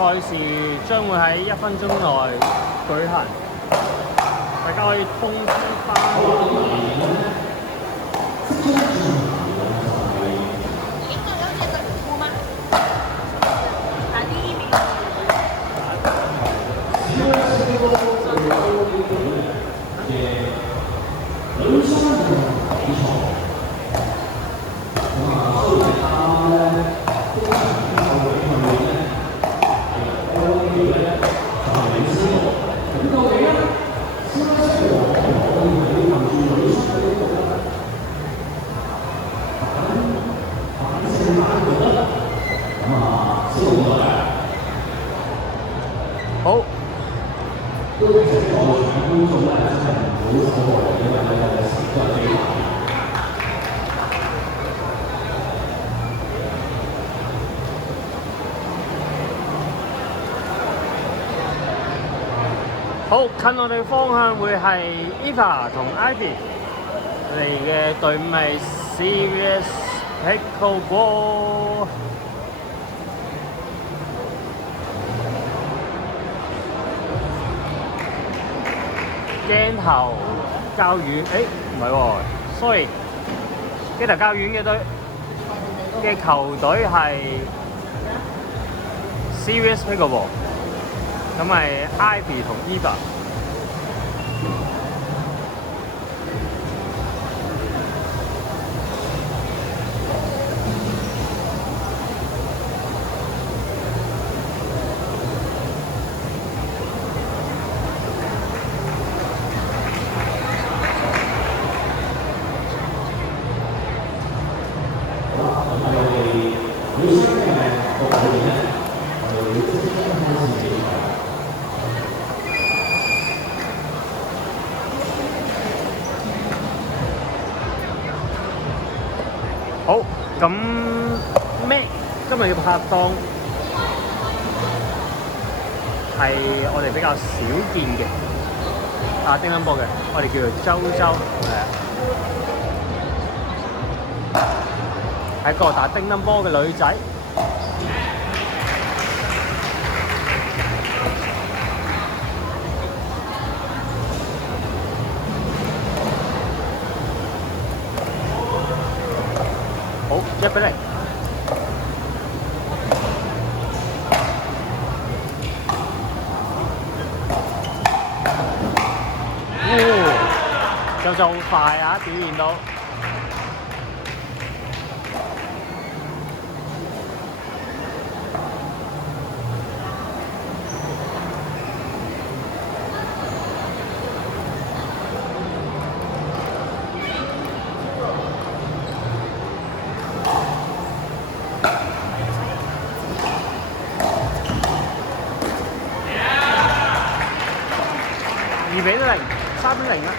賽事將會喺1分鐘內舉行，大家可以通知翻。好。好，近我哋方向會係 Eva 同 Ivy 嚟嘅隊伍係 Serious Pickleball。鏡頭較遠，唔係喎 ，sorry， 鏡頭較遠嘅球隊係 Serious Pickleball， 咁係 Ivy 同 Eva。好，咁咩？今日嘅拍檔係我哋比較少見嘅打乒乓波嘅，我哋叫做周周，係一個打乒乓波嘅女仔。好，1-0。周周好快啊，表現到。2-0，3-0啦。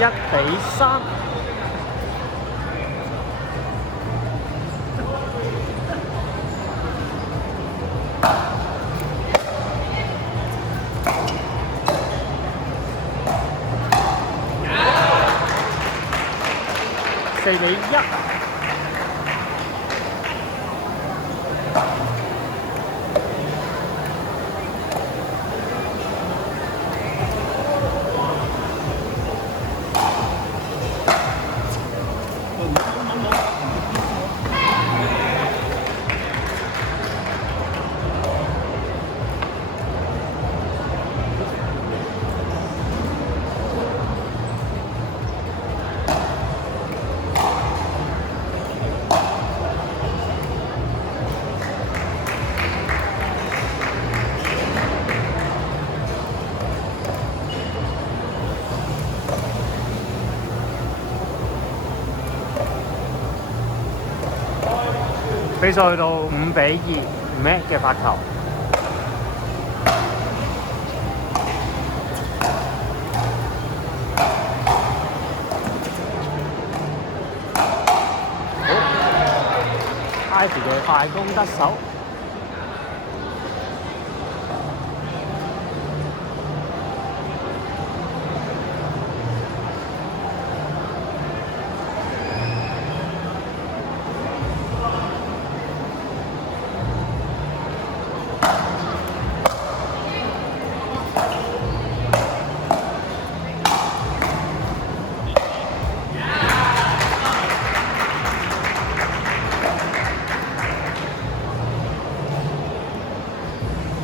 1-3。4-1。比賽去到5-2，咩嘅發球。Ivy 嘅快攻得手。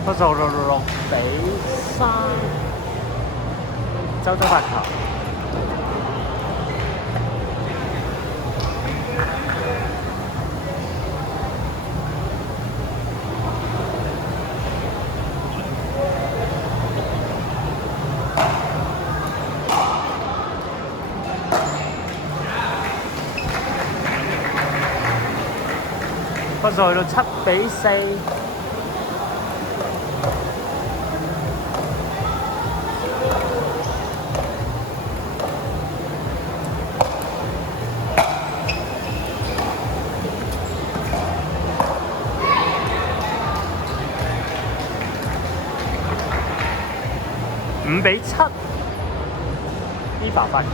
分數6比3，周洲發球。分數去到7比4。5比7。Eva 發球。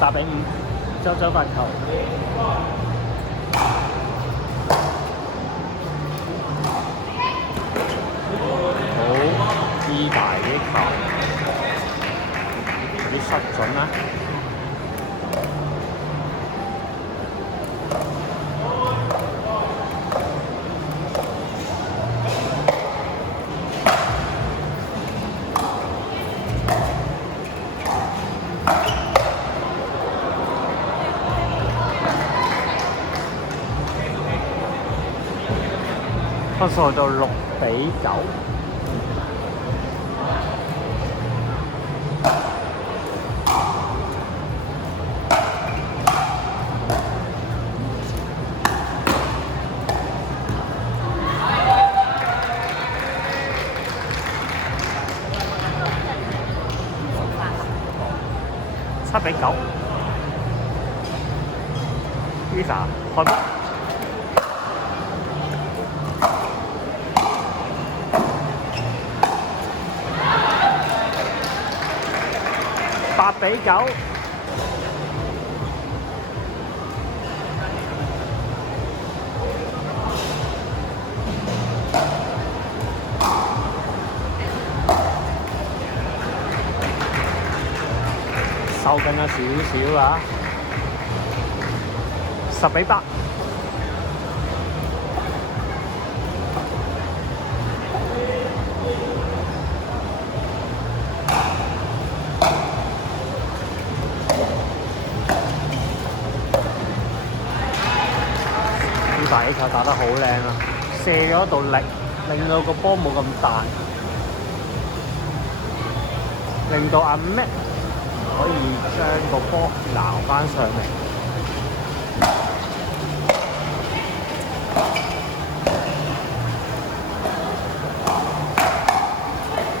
8比5，周洲發球。好Eva嘅球，啲失準啦。分數去到6比9。7比9。Eva 開波。8比9。收緊咗少少啊！10比8。Eva嘅球打得好靚啊！射咗度力，令到個波冇咁彈，令到阿 Mac可以將個波撈翻上嚟。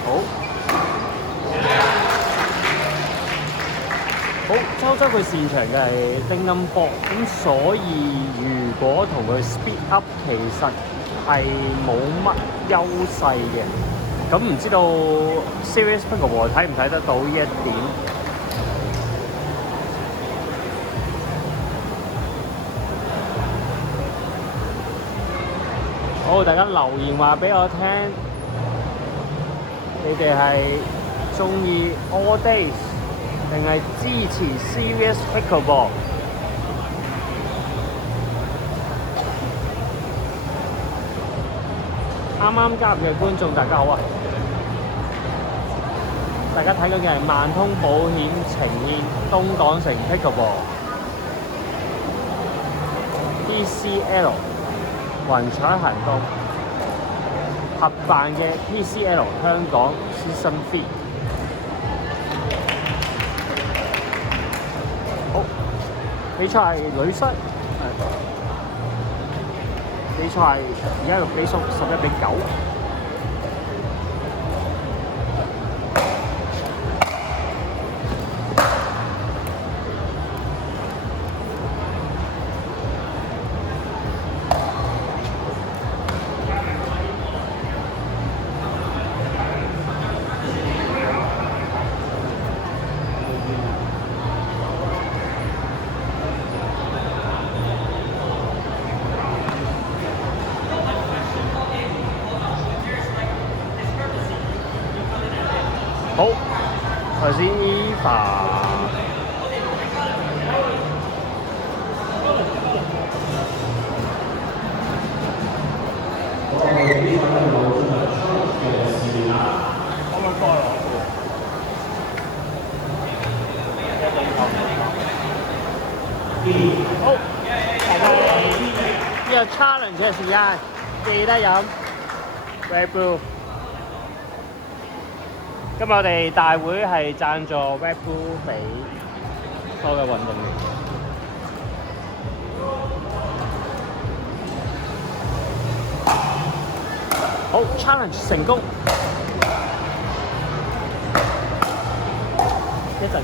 好，周洲佢擅長嘅係乒乓波，咁所以如果同佢 speed up， 其實係冇乜優勢嘅。咁唔知道 Serious Pickleball 睇唔睇得到呢一點？好，大家留言話俾我聽，你哋係鍾意 All Days定係支持 Serious Pickleball？啱啱加入嘅觀眾，大家好啊！大家睇緊嘅係萬通保險呈現東港城 Pickleball PCL 雲彩行動合辦嘅 PCL 香港 Season 3。好，比賽係女雙，比賽而家個比數11比9。好，頭先 Eva 好，大家呢個 challenge 嘅時間記得飲 Red Bull。今日我哋大會係贊助 Red Bull 俾所有嘅運動員。好 ，challenge 成功。一陣見。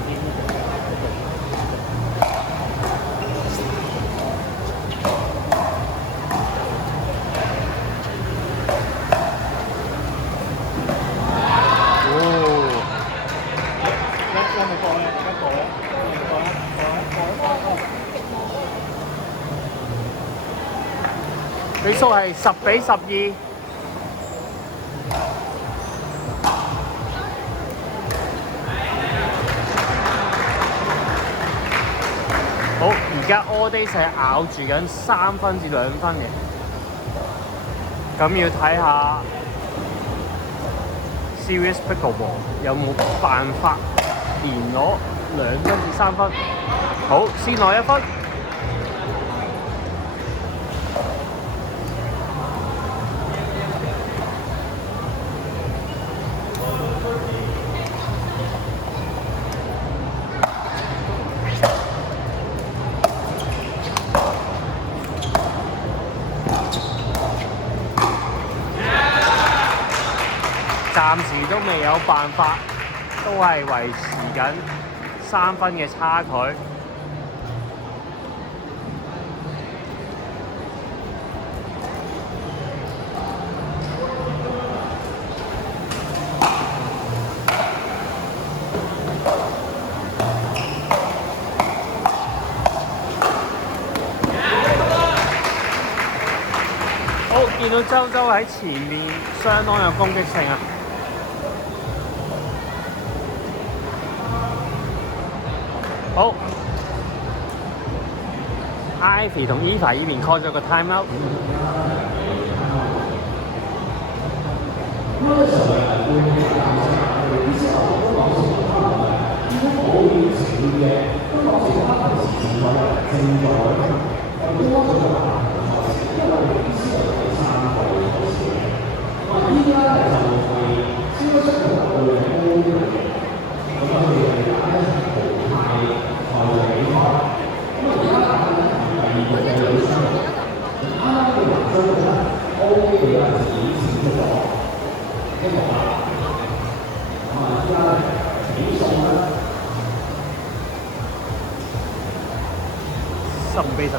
比數係10-12。好，而家 All Days 係咬住緊3分至2分嘅，咁要睇下 Serious Pickleball 有冇辦法連攞2分至3分。好，先攞1分。暫時都未有辦法，都係維持緊3分嘅差距。好，見到周周喺前面相當有攻擊性啊！好 ，Ivy 同 Eva 依邊 call 咗個 time out。15-11，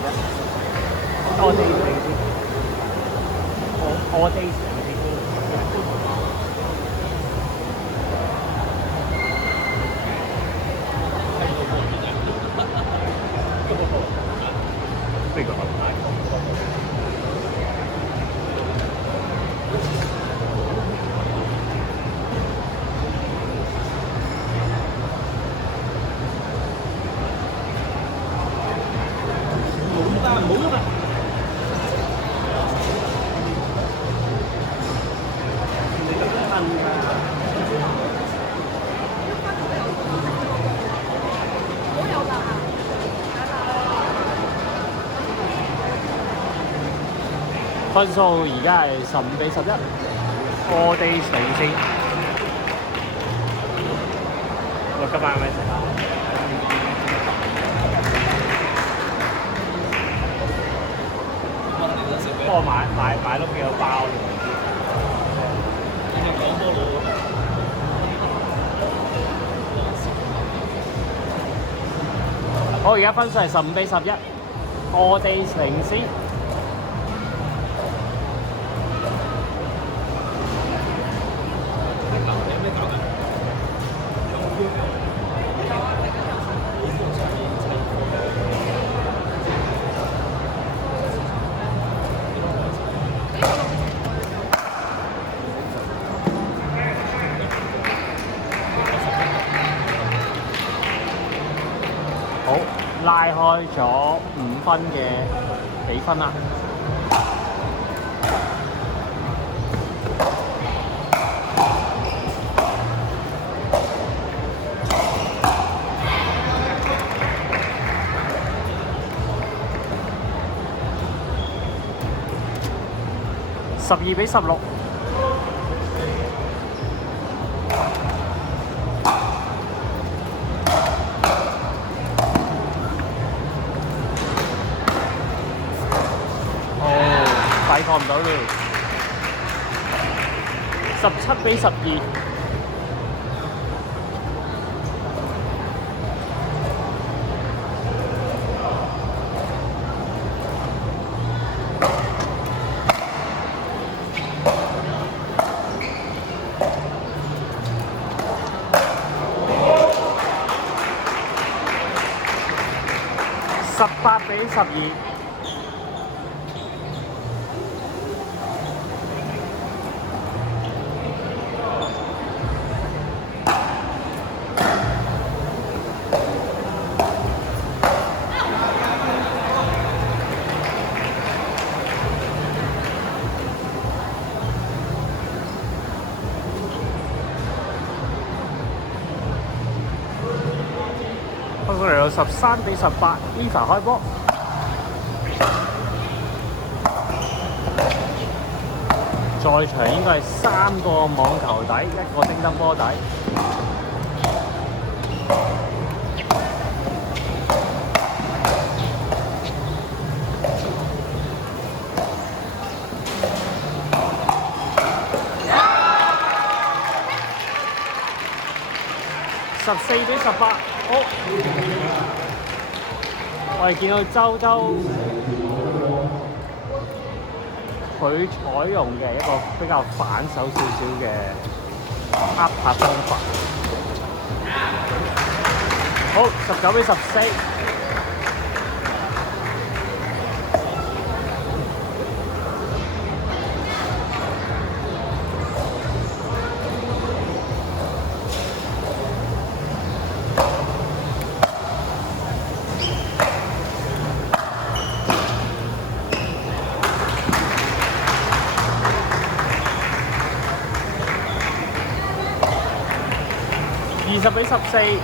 我哋領先，我哋領先。呢個分數而家係15-11，我哋領先。我今晚有咩食啊？我買咗幾個包。好，而家分數係15-11，我哋領先。拉開咗5分嘅比分啦。12-16。抵抗唔到了。17-12。18-12。嚟到13-18 ，Eva 開波。在場應該係3個網球底，1個叮當波底。14-18，好。我哋見到周佢採用嘅一個比較反手少少嘅握拍方法。好，19-14。20-14。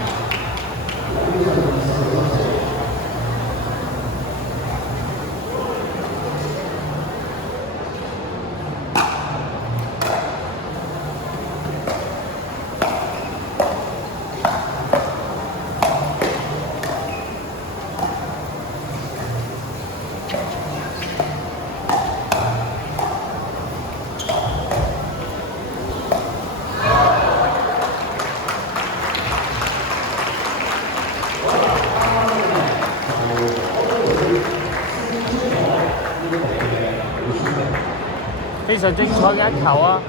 非常精彩嘅一球啊！